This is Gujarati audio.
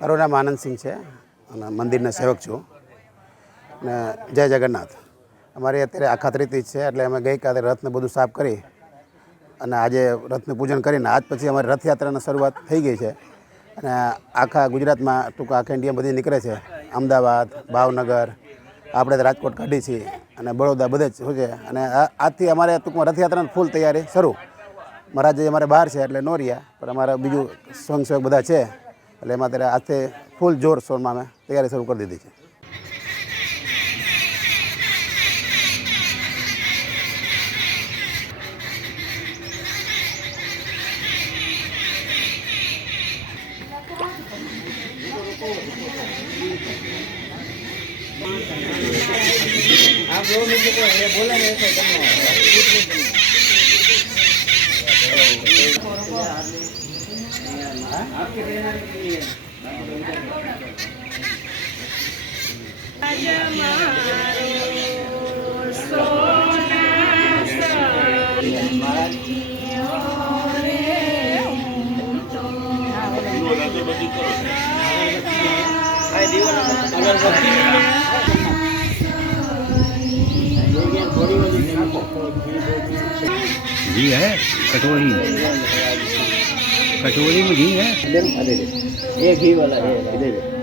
મારું નામ આનંદસિંહ છે અને મંદિરના સેવક છું. ને જય જગન્નાથ. અમારી અત્યારે આખા તીજ છે, એટલે અમે ગઈકાલે રથને બધું સાફ કરી અને આજે રથનું પૂજન કરીને આજ પછી અમારી રથયાત્રાની શરૂઆત થઈ ગઈ છે. અને આખા ગુજરાતમાં ટૂંકા આખા ઇન્ડિયા બધી નીકળે છે. અમદાવાદ, ભાવનગર, આપણે રાજકોટ કાઢી છીએ અને બરોડા બધે જ શું છે. અને આજથી અમારે ટૂંકમાં રથયાત્રાની ફૂલ તૈયારી શરૂ. મહારાજ અમારે બહાર છે એટલે નો રહ્યા, પણ અમારા બીજું સ્વયંસેવક બધા છે. એટલે એમાં ત્યારે આજથી ફૂલ જોર શોરમાં અમે તૈયારી શરૂ કરી દીધી છે. घी है कटोरी कटोरी में घी है ये घी वाला है इधर